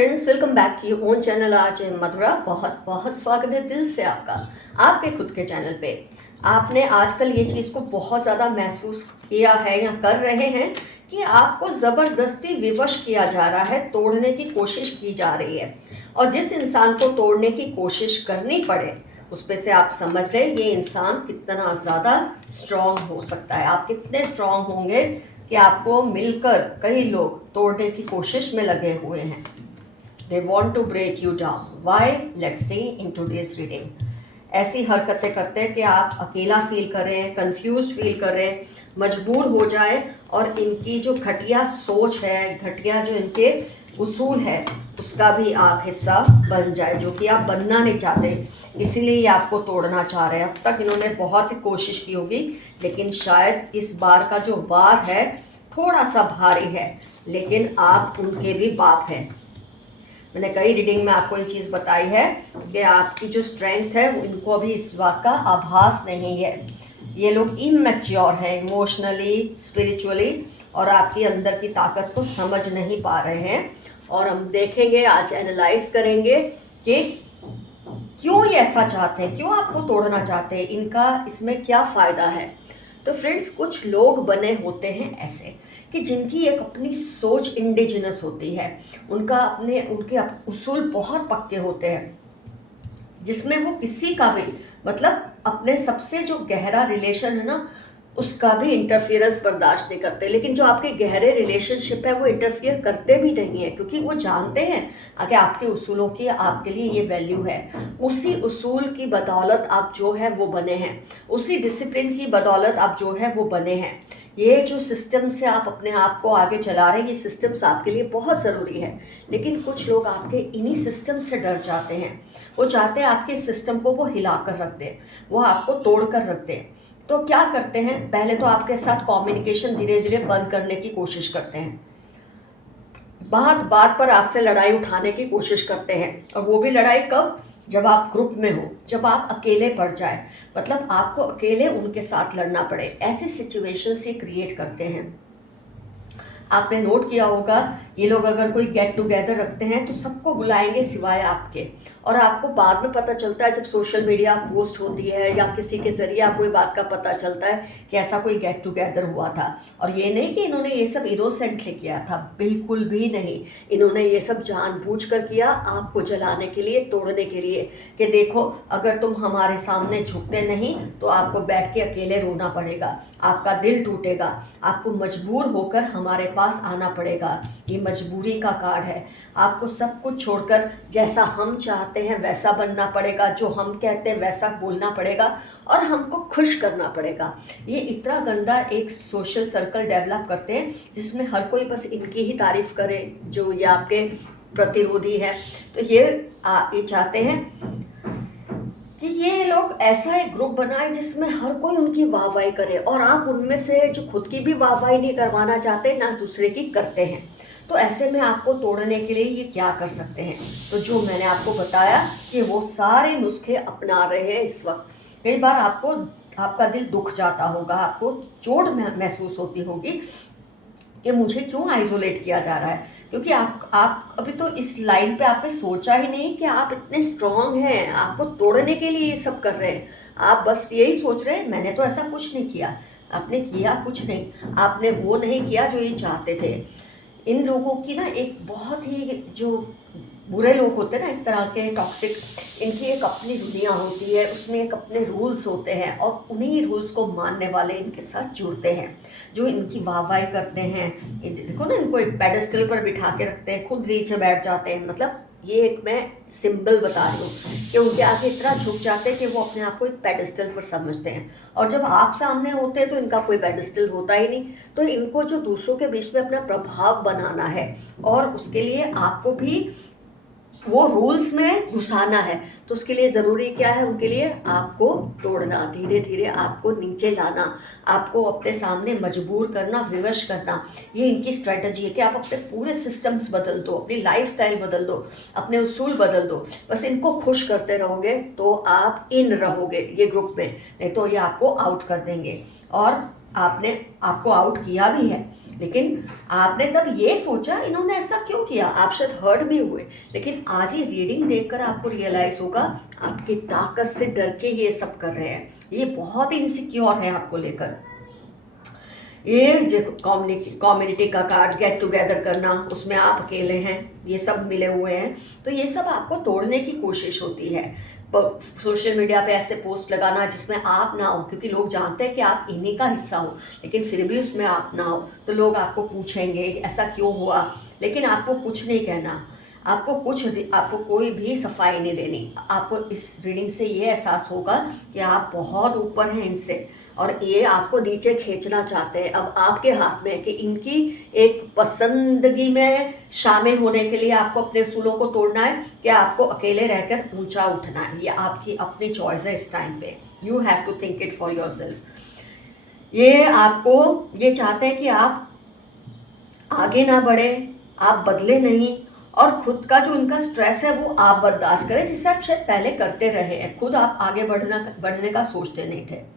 Friends, welcome back to your own channel RJ Madhura. बहुत बहुत स्वागत है दिल से आपका आपके खुद के चैनल पे। आपने आजकल ये चीज़ को बहुत ज़्यादा महसूस किया है या कर रहे हैं कि आपको ज़बरदस्ती विवश किया जा रहा है, तोड़ने की कोशिश की जा रही है। और जिस इंसान को तोड़ने की कोशिश करनी पड़े उस पे से आप समझ लें ये इंसान कितना ज़्यादा स्ट्रांग हो सकता है। आप कितने स्ट्रांग होंगे कि आपको मिलकर कई लोग तोड़ने की कोशिश में लगे हुए हैं। They want to break you down. Why? Let's see in today's reading. ऐसी हरकतें करते हैं कि आप अकेला फील करें, कंफ्यूज फील करें, मजबूर हो जाए और इनकी जो घटिया सोच है, घटिया जो इनके उसूल है, उसका भी आप हिस्सा बन जाए, जो कि आप बनना नहीं चाहते। इसीलिए ये आपको तोड़ना चाह रहे हैं। अब तक इन्होंने बहुत ही कोशिश की होगी, लेकिन शायद इस बार का जो वार है थोड़ा सा भारी है, लेकिन आप उनके भी बाप हैं। मैंने कई रीडिंग में आपको ये चीज़ बताई है कि आपकी जो स्ट्रेंथ है वो इनको अभी इस बात का आभास नहीं है। ये लोग इमैच्योर हैं इमोशनली, स्पिरिचुअली, और आपकी अंदर की ताकत को समझ नहीं पा रहे हैं। और हम देखेंगे, आज एनालाइज करेंगे कि क्यों ये ऐसा चाहते हैं, क्यों आपको तोड़ना चाहते हैं, इनका इसमें क्या फ़ायदा है। तो फ्रेंड्स, कुछ लोग बने होते हैं ऐसे कि जिनकी एक अपनी सोच इंडिजिनस होती है, उनके उसूल बहुत पक्के होते हैं, जिसमें वो किसी का भी मतलब अपने सबसे जो गहरा रिलेशन है ना उसका भी इंटरफियरेंस बर्दाश्त नहीं करते। लेकिन जो आपके गहरे रिलेशनशिप है वो इंटरफियर करते भी नहीं है, क्योंकि वो जानते हैं कि आपके उसूलों की आपके लिए ये वैल्यू है। उसी उसूल की बदौलत आप जो है वो बने हैं, उसी डिसिप्लिन की बदौलत आप जो है वो बने हैं। ये जो सिस्टम से आप अपने आप को आगे चला रहे हैं, ये सिस्टम्स आपके लिए बहुत ज़रूरी है। लेकिन कुछ लोग आपके इन्हीं सिस्टम से डर जाते हैं। वो चाहते हैं आपके सिस्टम को वो हिला कर रख दें, वो आपको तोड़ कर रख दें। तो क्या करते हैं, पहले तो आपके साथ कम्युनिकेशन धीरे धीरे बंद करने की कोशिश करते हैं, बात बात पर आपसे लड़ाई उठाने की कोशिश करते हैं। और वो भी लड़ाई कब? जब आप ग्रुप में हो, जब आप अकेले पड़ जाए, मतलब आपको अकेले उनके साथ लड़ना पड़े, ऐसी सिचुएशन से क्रिएट करते हैं। आपने नोट किया होगा, ये लोग अगर कोई गेट टुगेदर रखते हैं तो सबको बुलाएंगे सिवाय आपके। और आपको बाद में पता चलता है, जब सोशल मीडिया पोस्ट होती है या किसी के ज़रिए आपको कोई बात का पता चलता है कि ऐसा कोई गेट टुगेदर हुआ था। और ये नहीं कि इन्होंने ये सब इनोसेंटली किया था, बिल्कुल भी नहीं। इन्होंने ये सब जानबूझकर किया, आपको जलाने के लिए, तोड़ने के लिए, कि देखो अगर तुम हमारे सामने झुकते नहीं तो आपको बैठ के अकेले रोना पड़ेगा, आपका दिल टूटेगा, आपको मजबूर होकर हमारे पास आना पड़ेगा। ये मजबूरी का कार्ड है। आपको सब कुछ छोड़कर जैसा हम चाहते हैं वैसा बनना पड़ेगा, जो हम कहते हैं वैसा बोलना पड़ेगा, और हमको खुश करना पड़ेगा। ये इतना गंदा एक सोशल सर्कल डेवलप करते हैं जिसमें हर कोई बस इनकी ही तारीफ करे, जो ये आपके प्रतिरोधी है। तो ये चाहते हैं कि ये लोग ऐसा एक ग्रुप बनाए जिसमें हर कोई उनकी वाहवाही करे, और आप उनमें से जो खुद की भी वाहवाही नहीं करवाना चाहते, ना दूसरे की करते हैं। तो ऐसे में आपको तोड़ने के लिए ये क्या कर सकते हैं? तो जो मैंने आपको बताया कि वो सारे नुस्खे अपना रहे हैं इस वक्त। कई बार आपका दिल दुख जाता होगा, आपको चोट महसूस होती होगी कि मुझे क्यों आइसोलेट किया जा रहा है, क्योंकि आप अभी तो इस लाइन पे आपने सोचा ही नहीं कि आप इतने स्ट्रांग हैं, आपको तोड़ने के लिए ये सब कर रहे हैं। आप बस यही सोच रहे हैं मैंने तो ऐसा कुछ नहीं किया। आपने किया कुछ नहीं, आपने वो नहीं किया जो ये चाहते थे। इन लोगों की ना एक बहुत ही जो बुरे लोग होते हैं ना, इस तरह के टॉक्सिक, इनकी एक अपनी दुनिया होती है, उसमें एक अपने रूल्स होते हैं, और उन्हीं रूल्स को मानने वाले इनके साथ जुड़ते हैं, जो इनकी वाहवाही करते हैं। देखो ना, इनको एक पेडेस्टल पर बिठा के रखते हैं, खुद नीचे बैठ जाते हैं। मतलब ये एक मैं सिंबल बता रही हूँ कि उनके आगे इतना झुक जाते हैं कि वो अपने आप को एक पेडेस्टल पर समझते हैं। और जब आप सामने होते हैं तो इनका कोई पेडेस्टल होता ही नहीं। तो इनको जो दूसरों के बीच में अपना प्रभाव बनाना है, और उसके लिए आपको भी वो रूल्स में घुसाना है, तो उसके लिए ज़रूरी क्या है? उनके लिए आपको तोड़ना, धीरे धीरे आपको नीचे लाना, आपको अपने सामने मजबूर करना, विवश करना। ये इनकी स्ट्रेटजी है कि आप अपने पूरे सिस्टम्स बदल दो, अपनी लाइफस्टाइल बदल दो, अपने उसूल बदल दो। बस इनको खुश करते रहोगे तो आप इन रहोगे ये ग्रुप में, नहीं तो ये आपको आउट कर देंगे। और आपने आपको आउट किया भी है, लेकिन आपने तब ये सोचा इन्होंने ऐसा क्यों किया, आप शायद हर्ट भी हुए, लेकिन आज ये रीडिंग देखकर आपको रियलाइज होगा आपकी ताकत से डर के ये सब कर रहे हैं, ये बहुत इनसिक्योर है आपको लेकर। ये जो कम्युनिटी का कार्ड, गेट टुगेदर करना, उसमें आप अकेले हैं, ये सब मिले हुए हैं, तो ये सब आपको तोड़ने की कोशिश होती है। सोशल मीडिया पे ऐसे पोस्ट लगाना जिसमें आप ना हो, क्योंकि लोग जानते हैं कि आप इन्हीं का हिस्सा हो, लेकिन फिर भी उसमें आप ना हो, तो लोग आपको पूछेंगे ऐसा क्यों हुआ, लेकिन आपको कुछ नहीं कहना, आपको कोई भी सफाई नहीं देनी। आपको इस रीडिंग से ये एहसास होगा कि आप बहुत ऊपर हैं इनसे, और ये आपको नीचे खींचना चाहते हैं। अब आपके हाथ में है कि इनकी एक पसंदगी में शामिल होने के लिए आपको अपने उसूलों को तोड़ना है, कि आपको अकेले रहकर ऊंचा उठना है। ये आपकी अपनी चॉइस है इस टाइम पे, you have to think it for your self. ये चाहते हैं कि आप आगे ना बढ़े, आप बदले नहीं, और खुद का जो इनका स्ट्रेस है वो आप बर्दाश्त करें, जिसे आप शायद पहले करते रहे हैं। खुद आप आगे बढ़ने का सोचते नहीं थे।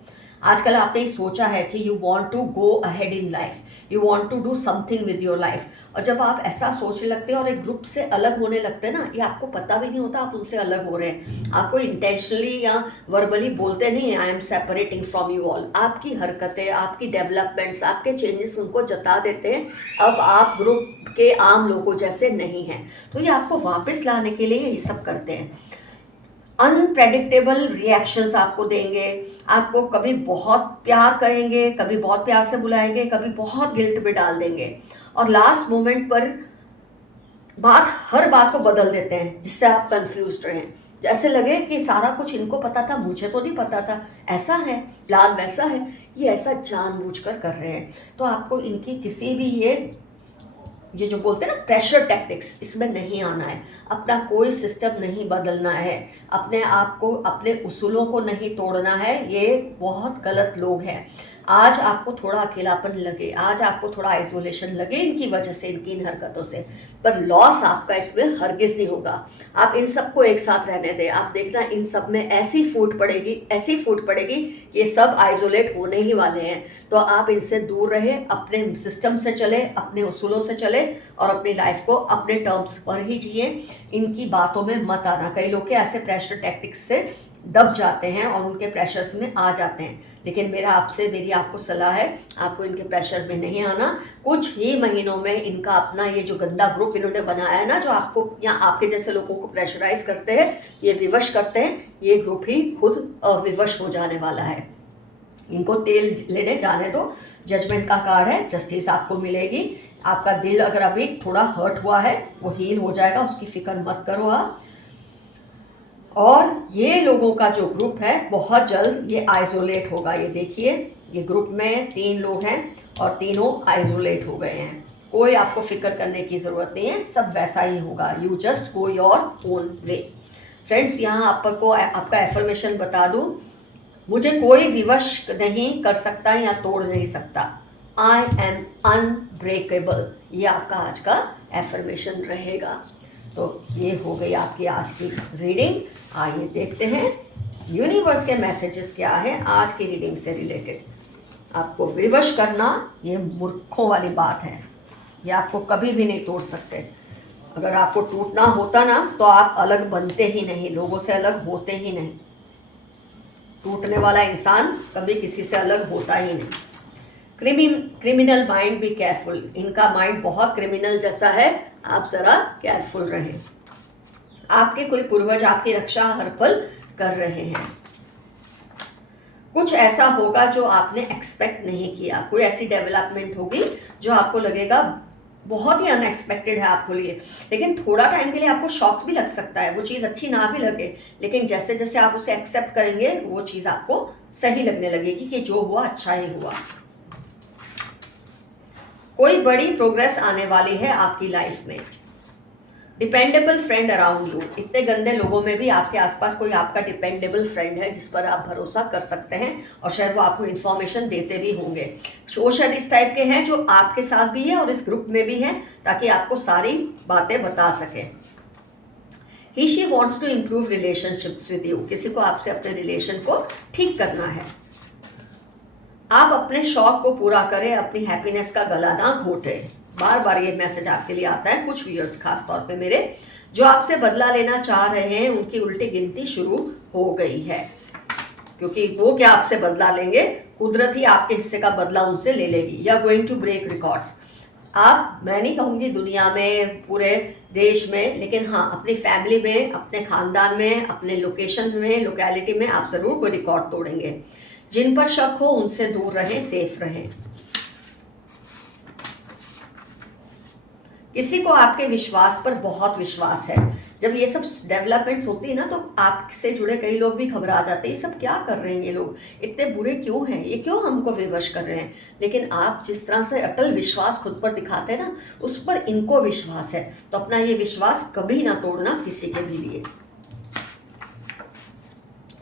आजकल आपने ये सोचा है कि you want to go ahead in life, you want to do something with your life, और जब आप ऐसा सोचने लगते हैं और एक ग्रुप से अलग होने लगते हैं ना, ये आपको पता भी नहीं होता आप उनसे अलग हो रहे हैं। आपको इंटेंशनली या वर्बली बोलते नहीं है I am separating from you all. आपकी हरकतें, आपकी डेवलपमेंट्स, आपके चेंजेस उनको जता देते हैं अब आप ग्रुप के आम लोगों जैसे नहीं हैं। तो ये आपको वापस लाने के लिए ये सब करते हैं। अनप्रेडिक्टेबल रिएक्शंस आपको देंगे, आपको कभी बहुत प्यार करेंगे, कभी बहुत प्यार से बुलाएंगे, कभी बहुत गिल्ट में डाल देंगे, और लास्ट मोमेंट पर हर बात को बदल देते हैं जिससे आप कंफ्यूज रहें। जैसे लगे कि सारा कुछ इनको पता था, मुझे तो नहीं पता था, ऐसा है प्लान वैसा है, ये ऐसा जानबूझकर कर रहे हैं। तो आपको इनकी किसी भी ये जो बोलते हैं ना प्रेशर टैक्टिक्स, इसमें नहीं आना है। अपना कोई सिस्टम नहीं बदलना है, अपने आप को, अपने उसूलों को नहीं तोड़ना है। ये बहुत गलत लोग हैं। आज आपको थोड़ा अकेलापन लगे, आज आपको थोड़ा आइसोलेशन लगे इनकी वजह से, इनकी इन हरकतों से, पर लॉस आपका इसमें हरगिज नहीं होगा। आप इन सबको एक साथ रहने दें, आप देखना इन सब में ऐसी फूट पड़ेगी कि ये सब आइसोलेट होने ही वाले हैं। तो आप इनसे दूर रहे, अपने सिस्टम से चले, अपने उसूलों से चले, और अपनी लाइफ को अपने टर्म्स पर ही जिए। इनकी बातों में मत आना। कई लोग के ऐसे प्रेशर टैक्टिक्स से दब जाते हैं और उनके प्रेशर्स में आ जाते हैं, लेकिन मेरी आपको सलाह है, आपको इनके प्रेशर में नहीं आना। कुछ ही महीनों में इनका अपना ये जो गंदा ग्रुप इन्होंने बनाया है ना, जो आपको या आपके जैसे लोगों को प्रेशराइज करते हैं, ये विवश करते हैं, ये ग्रुप ही खुद विवश हो जाने वाला है। इनको तेल लेने जाने दो। जजमेंट का कार्ड है, जस्टिस आपको मिलेगी। आपका दिल अगर अभी थोड़ा हर्ट हुआ है वो हील हो जाएगा, उसकी फिक्र मत करो आप। और ये लोगों का जो ग्रुप है बहुत जल्द ये आइसोलेट होगा। ये देखिए, ये ग्रुप में 3 लोग हैं और तीनों आइसोलेट हो गए हैं। कोई आपको फिक्र करने की ज़रूरत नहीं है, सब वैसा ही होगा। You just go your own way. Friends, यहाँ आपको आपका एफर्मेशन बता दूँ, मुझे कोई विवश नहीं कर सकता या तोड़ नहीं सकता। आई एम अनब्रेकेबल, ये आपका आज का एफर्मेशन रहेगा। तो ये हो गई आपकी आज की रीडिंग। आइए देखते हैं यूनिवर्स के मैसेजेस क्या है आज की रीडिंग से रिलेटेड। आपको विवश करना ये मूर्खों वाली बात है, ये आपको कभी भी नहीं तोड़ सकते। अगर आपको टूटना होता ना तो आप अलग बनते ही नहीं, लोगों से अलग होते ही नहीं। टूटने वाला इंसान कभी किसी से अलग होता ही नहीं। Criminal mind, be careful. इनका माइंड बहुत क्रिमिनल जैसा है, आप ज़रा केयरफुल रहें। आपके कोई पूर्वज आपकी रक्षा हर पल कर रहे हैं। कुछ ऐसा होगा जो आपने एक्सपेक्ट नहीं किया, कोई ऐसी डेवलपमेंट होगी जो आपको लगेगा बहुत ही अनएक्सपेक्टेड है आपके लिए, लेकिन थोड़ा टाइम के लिए आपको शॉक भी लग सकता है, वो चीज़ अच्छी ना भी लगे, लेकिन जैसे जैसे आप उसे एक्सेप्ट करेंगे वो चीज़ आपको सही लगने लगेगी कि जो हुआ अच्छा ही हुआ। कोई बड़ी प्रोग्रेस आने वाली है आपकी लाइफ में। Dependable friend around you. इतने गंदे लोगों में भी आपके आसपास कोई आपका डिपेंडेबल फ्रेंड है जिस पर आप भरोसा कर सकते हैं, और शायद वो आपको इन्फॉर्मेशन देते भी होंगे। वो शायद इस टाइप के हैं जो आपके साथ भी है और इस ग्रुप में भी है, ताकि आपको सारी बातें बता सकें। He she wants to improve relationships with you. किसी को आपसे अपने रिलेशन को ठीक करना है। आप अपने शौक को पूरा करें, अपनी हैप्पीनेस का गला ना घोटें। बार बार ये मैसेज आपके लिए आता है। कुछ व्यूअर्स खास तौर पे मेरे जो आपसे बदला लेना चाह रहे हैं, उनकी उल्टी गिनती शुरू हो गई है, क्योंकि वो क्या आपसे बदला लेंगे, कुदरत ही आपके हिस्से का बदला उनसे ले लेगी। You are going to break records. आप, मैं नहीं कहूँगी दुनिया में, पूरे देश में, लेकिन हाँ अपनी फैमिली में, अपने खानदान में, अपने लोकेशन में, लोकेलिटी में आप ज़रूर कोई रिकॉर्ड तोड़ेंगे। जिन पर शक हो उनसे दूर रहें, सेफ रहें। किसी को आपके विश्वास पर बहुत विश्वास है। जब ये सब डेवलपमेंट्स होती है ना, तो आपसे जुड़े कई लोग भी घबरा जाते हैं, ये सब क्या कर रहे हैं, ये लोग इतने बुरे क्यों हैं, ये क्यों हमको विवश कर रहे हैं। लेकिन आप जिस तरह से अटल विश्वास खुद पर दिखाते हैं ना, उस पर इनको विश्वास है। तो अपना ये विश्वास कभी ना तोड़ना किसी के भी लिए।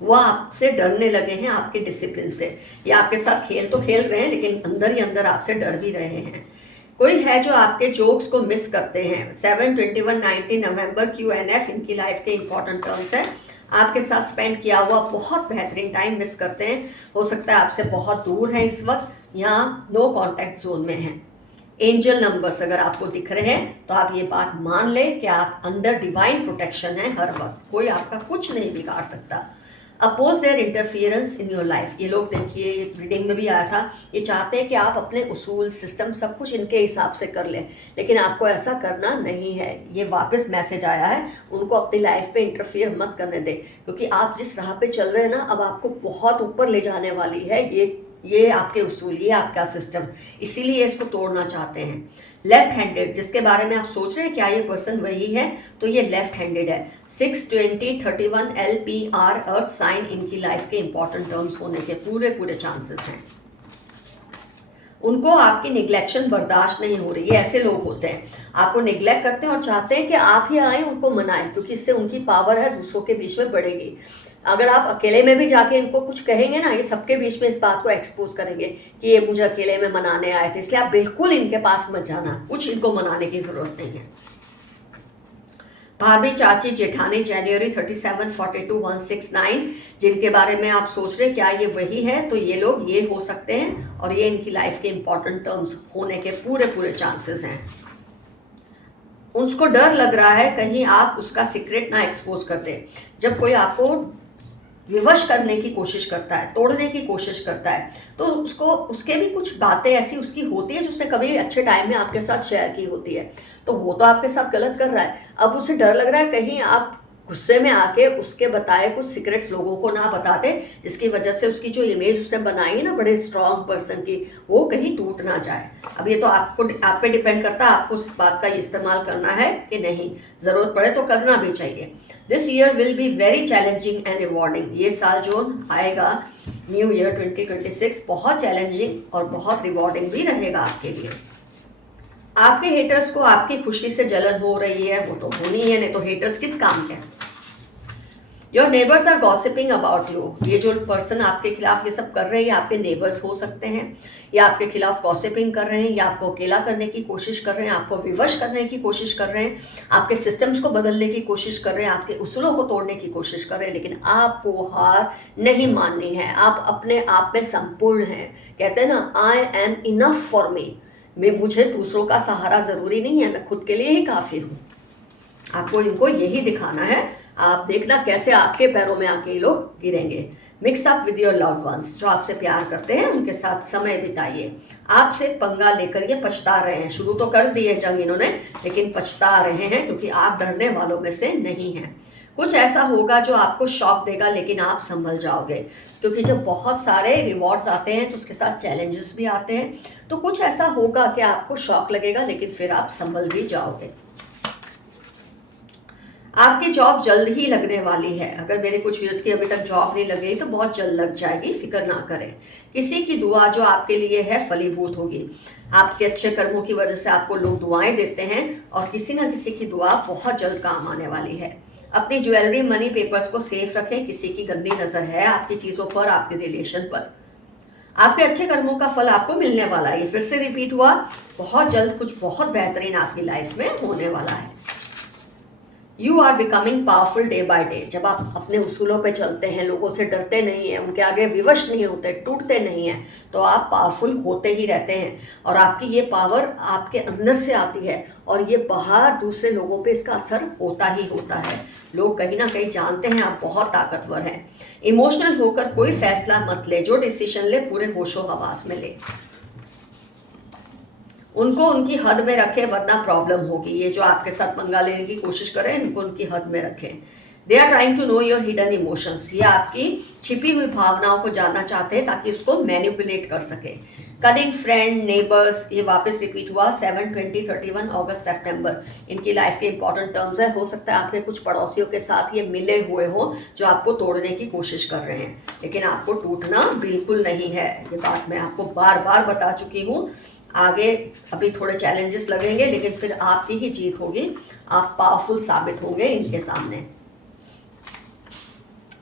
वो आपसे डरने लगे हैं, आपके डिसिप्लिन से। ये आपके साथ खेल तो खेल रहे हैं, लेकिन अंदर ही अंदर आपसे डर भी रहे हैं। कोई है जो आपके जोक्स को मिस करते हैं। 7, 21, 19 नवंबर QNF इनकी लाइफ के इंपॉर्टेंट टर्म्स है। आपके साथ स्पेंड किया हुआ बहुत बेहतरीन टाइम मिस करते हैं। हो सकता है आपसे बहुत दूर है इस वक्त, या नो कॉन्टैक्ट जोन में है। एंजल नंबर्स अगर आपको दिख रहे हैं तो आप ये बात मान लें कि आप अंडर डिवाइन प्रोटेक्शन है हर वक्त। कोई आपका कुछ नहीं बिगाड़ सकता। Oppose their interference in your life. ये लोग, देखिए ये रीडिंग में भी आया था, ये चाहते हैं कि आप अपने उसूल, सिस्टम, सब कुछ इनके हिसाब से कर लें, लेकिन आपको ऐसा करना नहीं है। ये वापस मैसेज आया है, उनको अपनी लाइफ पे इंटरफियर मत करने दें, क्योंकि आप जिस राह पे चल रहे हैं ना, अब आपको बहुत ऊपर ले जाने वाली है ये आपके उसूल, ये आपका सिस्टम, इसीलिए इसको तोड़ना चाहते हैं। लेफ्ट हैंडेड, जिसके बारे में आप सोच रहे हैं क्या ये पर्सन वही है, तो ये लेफ्ट हैंडेड है। 6, 20, 31 LPR अर्थ साइन इनकी लाइफ के इंपॉर्टेंट टर्म्स होने के पूरे चांसेस हैं। उनको आपकी निग्लेक्शन बर्दाश्त नहीं हो रही। ये ऐसे लोग होते हैं, आपको निग्लेक्ट करते हैं और चाहते हैं कि आप ही आए उनको मनाएं, क्योंकि इससे उनकी पावर है दूसरों के बीच में बढ़ेगी। अगर आप अकेले में भी जाके इनको कुछ कहेंगे ना, ये सबके बीच में इस बात को एक्सपोज करेंगे कि ये मुझे अकेले में मनाने आए थे। इसलिए आप बिल्कुल इनके पास मत जाना, कुछ इनको मनाने की जरूरत नहीं है। भाभी, चाची, जेठानी, जनवरी 37, 42, 169, जिनके बारे में आप सोच रहे क्या ये वही है, तो ये लोग ये हो सकते हैं, और ये इनकी लाइफ के इंपॉर्टेंट टर्म्स होने के पूरे चांसेस हैं। उसको डर लग रहा है कहीं आप उसका सीक्रेट ना एक्सपोज कर दें। जब कोई आपको विवश करने की कोशिश करता है, तोड़ने की कोशिश करता है, तो उसको उसके भी कुछ बातें ऐसी उसकी होती है जो उसने कभी अच्छे टाइम में आपके साथ शेयर की होती है, तो वो तो आपके साथ गलत कर रहा है। अब उसे डर लग रहा है कहीं आप गुस्से में आके उसके बताए कुछ सीक्रेट्स लोगों को ना बता दे, जिसकी वजह से उसकी जो इमेज उसने बनाई है ना बड़े स्ट्रांग पर्सन की, वो कहीं टूट ना जाए। अब ये तो आप पे डिपेंड करता है, आपको उस बात का इस्तेमाल करना है कि नहीं, ज़रूरत पड़े तो करना भी चाहिए। This year will be very challenging and rewarding. ये साल जो आएगा न्यू ईयर 2026 बहुत चैलेंजिंग और बहुत रिवॉर्डिंग भी रहेगा आपके लिए। आपके हेटर्स को आपकी खुशी से जलन हो रही है, वो तो होनी है, नहीं तो हेटर्स किस काम के। Your neighbours are gossiping about you. ये जो पर्सन आपके खिलाफ ये सब कर रहे हैं, आपके नेबर्स हो सकते हैं, या आपके खिलाफ गॉसिपिंग कर रहे हैं, या आपको अकेला करने की कोशिश कर रहे हैं, आपको विवश करने की कोशिश कर रहे हैं, आपके सिस्टम्स को बदलने की कोशिश कर रहे हैं, आपके उसूलों को तोड़ने की कोशिश कर रहे हैं, लेकिन आप वो हार नहीं माननी है। आप अपने आप में संपूर्ण हैं। कहते हैं ना, I am enough for me. मुझे दूसरों का सहारा ज़रूरी नहीं है, मैं खुद के लिए ही काफ़ी हूँ। आपको इनको यही दिखाना है। आप देखना कैसे आपके पैरों में आके ये लोग गिरेंगे। Mix up with your loved ones, जो आपसे प्यार करते हैं उनके साथ समय बिताइए। आपसे पंगा लेकर ये पछता रहे हैं। शुरू तो कर दिए जंग इन्होंने, लेकिन पछता रहे हैं क्योंकि आप डरने वालों में से नहीं हैं। कुछ ऐसा होगा जो आपको शॉक देगा, लेकिन आप संभल जाओगे, क्योंकि जब बहुत सारे रिवॉर्ड्स आते हैं तो उसके साथ चैलेंजेस भी आते हैं। तो कुछ ऐसा होगा कि आपको शॉक लगेगा, लेकिन फिर आप संभल भी जाओगे। आपकी जॉब जल्द ही लगने वाली है। अगर मेरे कुछ व्यूअर्स की अभी तक जॉब नहीं लगी तो बहुत जल्द लग जाएगी, फिक्र ना करें। किसी की दुआ जो आपके लिए है फलीभूत होगी। आपके अच्छे कर्मों की वजह से आपको लोग दुआएं देते हैं, और किसी ना किसी की दुआ बहुत जल्द काम आने वाली है। अपनी ज्वेलरी, मनी, पेपर्स को सेफ रखें। किसी की गंदी नज़र है आपकी चीज़ों पर, आपके रिलेशन पर। आपके अच्छे कर्मों का फल आपको मिलने वाला है। ये फिर से रिपीट हुआ, बहुत जल्द कुछ बहुत बेहतरीन आपकी लाइफ में होने वाला है। You are becoming powerful day by day. जब आप अपने उसूलों पे चलते हैं, लोगों से डरते नहीं हैं, उनके आगे विवश नहीं होते, टूटते नहीं हैं, तो आप पावरफुल होते ही रहते हैं। और आपकी ये पावर आपके अंदर से आती है और ये बाहर दूसरे लोगों पे इसका असर होता ही होता है। लोग कहीं ना कहीं जानते हैं आप बहुत ताकतवर हैं। इमोशनल होकर कोई फैसला मत ले, जो डिसीजन ले पूरे होशो हवास में ले। उनको उनकी हद में रखें वरना प्रॉब्लम होगी। ये जो आपके साथ पंगा लेने की कोशिश करें, इनको उनकी हद में रखें। They are trying to know your hidden emotions. ये आपकी छिपी हुई भावनाओं को जानना चाहते हैं ताकि उसको मैनिपुलेट कर सके। कनिंग फ्रेंड, नेबर्स, ये वापस रिपीट हुआ 7, 20, 31 अगस्त, सितंबर। इनकी लाइफ के इंपॉर्टेंट टर्म्स है। हो सकता है आपके कुछ पड़ोसियों के साथ ये मिले हुए हो जो आपको तोड़ने की कोशिश कर रहे हैं, लेकिन आपको टूटना बिल्कुल नहीं है। ये बात मैं आपको बार बार बता चुकी हूँ। आगे अभी थोड़े चैलेंजेस लगेंगे, लेकिन फिर आपकी ही जीत होगी। आप पावरफुल साबित होंगे इनके सामने।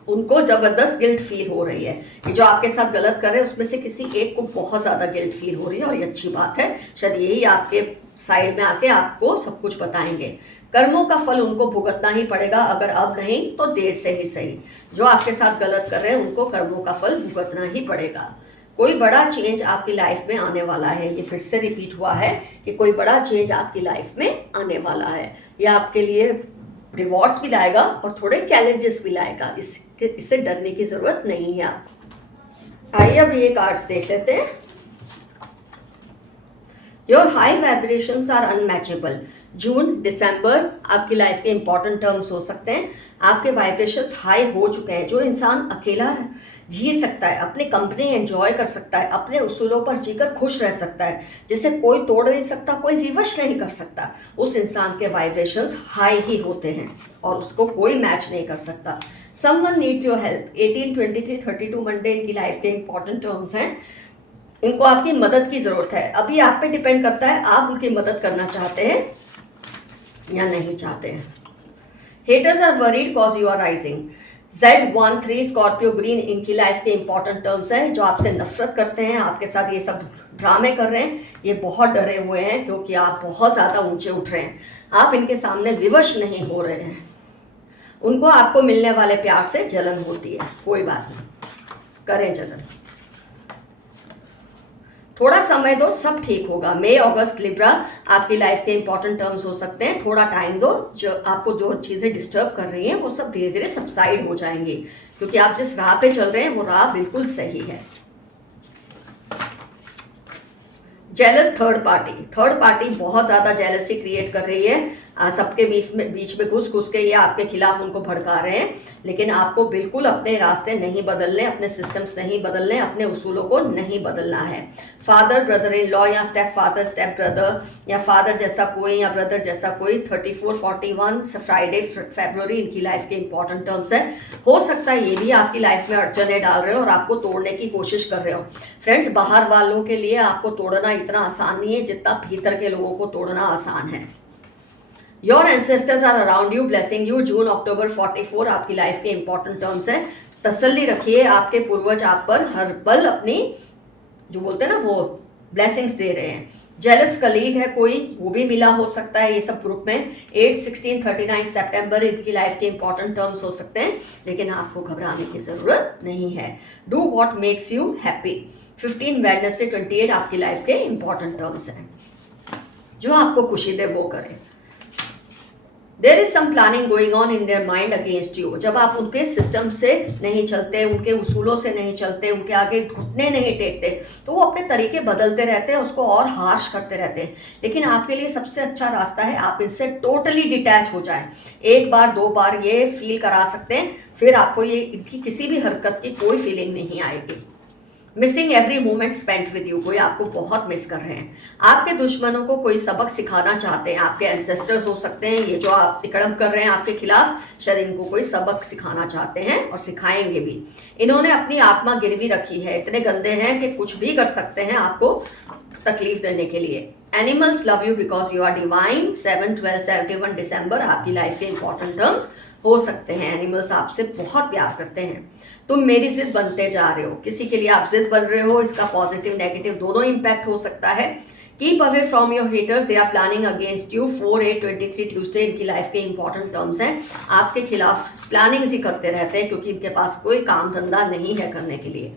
उनको जबरदस्त गिल्ट फील हो रही है। ये जो आपके साथ गलत कर रहे हैं उसमें से किसी एक को बहुत ज़्यादा गिल्ट फील हो रही है, और ये अच्छी बात है। शायद यही आपके साइड में आके आपको सब कुछ बताएंगे। कर्मों का फल उनको भुगतना ही पड़ेगा, अगर अब नहीं तो देर से ही सही। जो आपके साथ गलत कर रहे हैं उनको कर्मों का फल भुगतना ही पड़ेगा। कोई बड़ा चेंज आपकी लाइफ में आने वाला है। ये फिर से रिपीट हुआ है कि कोई बड़ा चेंज आपकी लाइफ में आने वाला है। यह आपके लिए रिवॉर्ड्स भी लाएगा और थोड़े चैलेंजेस भी लाएगा। इससे डरने की जरूरत नहीं है। आइए अब ये कार्ड्स देख लेते हैं। Your high vibrations are unmatchable. जून दिसंबर आपकी लाइफ के इंपॉर्टेंट टर्म्स हो सकते हैं। आपके वाइब्रेशंस हाई हो चुके हैं। जो इंसान अकेला जी सकता है, अपनी कंपनी एंजॉय कर सकता है, अपने उसूलों पर जीकर खुश रह सकता है, जिसे कोई तोड़ नहीं सकता, कोई विवश नहीं कर सकता, उस इंसान के वाइब्रेशंस हाई ही होते हैं और उसको कोई मैच नहीं कर सकता। Someone needs your help. 18, 23, 32 Monday इनकी लाइफ के इंपॉर्टेंट टर्म्स हैं। इनको आपकी मदद की जरूरत है। अभी आप पे डिपेंड करता है आप उनकी मदद करना चाहते हैं या नहीं चाहते हैं। Haters are worried cause you are rising. Z13 Scorpio green इनकी लाइफ के इंपॉर्टेंट टर्म्स हैं। जो आपसे नफरत करते हैं, आपके साथ ये सब ड्रामे कर रहे हैं, ये बहुत डरे हुए हैं क्योंकि आप बहुत ज़्यादा ऊंचे उठ रहे हैं। आप इनके सामने विवश नहीं हो रहे हैं। उनको आपको मिलने वाले प्यार से जलन होती है। कोई बात नहीं, करें जलन, थोड़ा समय दो, सब ठीक होगा। मई अगस्त लिब्रा आपकी लाइफ के इंपॉर्टेंट टर्म्स हो सकते हैं। थोड़ा टाइम दो, जो आपको जो चीज़ें डिस्टर्ब कर रही हैं वो सब धीरे धीरे सबसाइड हो जाएंगी, क्योंकि आप जिस राह पे चल रहे हैं वो राह बिल्कुल सही है। जेलस थर्ड पार्टी बहुत ज़्यादा जेलसी क्रिएट कर रही है। सबके बीच में घुस के ये आपके खिलाफ उनको भड़का रहे हैं, लेकिन आपको बिल्कुल अपने रास्ते नहीं बदलने, अपने सिस्टम्स नहीं बदलने, अपने उसूलों को नहीं बदलना है। फादर ब्रदर इन लॉ या स्टेप फादर स्टेप ब्रदर या फादर जैसा कोई या ब्रदर जैसा कोई 34, 41 फ्राइडे फरवरी इनकी लाइफ के इंपॉर्टेंट टर्म्स है। हो सकता है ये भी आपकी लाइफ में अड़चने डाल रहे हो और आपको तोड़ने की कोशिश कर रहे हो। फ्रेंड्स, बाहर वालों के लिए आपको तोड़ना इतना आसान नहीं है जितना भीतर के लोगों को तोड़ना आसान है। Your ancestors are around you blessing you. जून अक्टूबर 44 आपकी लाइफ के इंपॉर्टेंट टर्म्स है। तसल्ली रखिए, आपके पूर्वज आप पर हर पल अपनी जो बोलते हैं ना वो ब्लेसिंग्स दे रहे हैं। जेलस कलीग है कोई, वो भी मिला हो सकता है ये सब ग्रुप में। 8, 16, 39 सितंबर इनकी लाइफ के इंपॉर्टेंट टर्म्स हो सकते हैं, लेकिन आपको घबराने की जरूरत नहीं है। Do what makes you happy. 15 Wednesday 28 आपकी लाइफ के इंपॉर्टेंट टर्म्स हैं। जो आपको खुशी दे वो करें। There is some planning going on in their mind against you. जब आप उनके सिस्टम से नहीं चलते, उनके उसूलों से नहीं चलते, उनके आगे घुटने नहीं टेकते, तो वो अपने तरीके बदलते रहते हैं, उसको और हार्श करते रहते हैं। लेकिन आपके लिए सबसे अच्छा रास्ता है आप इनसे टोटली डिटैच हो जाएं। एक बार 2 बार ये फील करा सकते हैं, फिर आपको ये इनकी किसी भी हरकत की कोई फीलिंग नहीं आएगी। Missing every moment spent with you. कोई आपको बहुत मिस कर रहे हैं। आपके दुश्मनों को कोई सबक सिखाना चाहते हैं। आपके एंसेस्टर्स हो सकते हैं, ये जो आप तिकड़म कर रहे हैं आपके खिलाफ, शायद इनको कोई सबक सिखाना चाहते हैं और सिखाएंगे भी। इन्होंने अपनी आत्मा गिरवी रखी है, इतने गंदे हैं कि कुछ भी कर सकते हैं आपको तकलीफ देने के लिए। Animals love you because you are divine. 7, 12, 71 दिसंबर आपकी लाइफ के इंपॉर्टेंट टर्म्स हो सकते हैं। एनिमल्स आपसे बहुत प्यार करते हैं। तुम मेरी जिद बनते जा रहे हो। किसी के लिए आप जिद बन रहे हो, इसका पॉजिटिव नेगेटिव दोनों इम्पैक्ट हो सकता है। Keep away from your haters, they are planning against you. 4/8/23 Tuesday इनकी लाइफ के इंपॉर्टेंट टर्म्स हैं। आपके खिलाफ प्लानिंग्स ही करते रहते हैं क्योंकि इनके पास कोई काम धंधा नहीं है करने के लिए।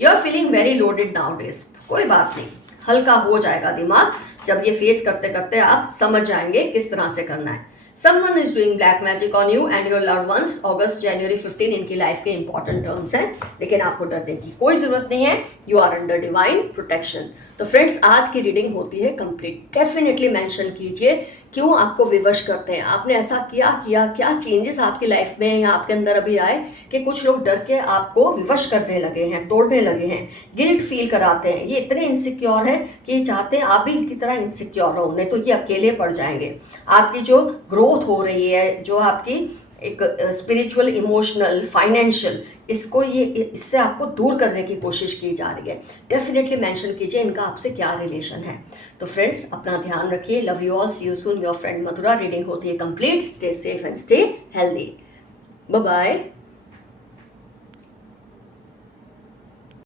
You are feeling very loaded nowadays, कोई बात नहीं, हल्का हो जाएगा दिमाग जब ये फेस करते करते आप समझ जाएंगे किस तरह से करना है। Someone is doing black magic on you and your loved ones। अगस्त जनवरी 15 इनकी लाइफ के इंपॉर्टेंट टर्म्स हैं, लेकिन आपको डरने की कोई जरूरत नहीं है। You are under divine protection. तो फ्रेंड्स, आज की रीडिंग होती है कंप्लीट। डेफिनेटली मेंशन कीजिए क्यों आपको विवश करते हैं, आपने ऐसा क्या चेंजेस आपकी लाइफ में या आपके अंदर अभी आए कि कुछ लोग डर के आपको विवश करने लगे हैं, तोड़ने लगे हैं, गिल्ट फील कराते हैं। ये इतने इनसिक्योर है कि ये चाहते हैं आप भी इनकी तरह इनसिक्योर हो, नहीं तो ये अकेले पड़ जाएंगे। आपकी जो ग्रोथ हो रही है, जो आपकी एक स्पिरिचुअल, इमोशनल, फाइनेंशियल, इससे आपको दूर करने की कोशिश की जा रही है। डेफिनेटली मेंशन कीजिए इनका आपसे क्या रिलेशन है। तो फ्रेंड्स, अपना ध्यान रखिए। Love you all, see you soon, your friend Madhura. Reading होती है complete. Stay safe and stay healthy. Bye bye.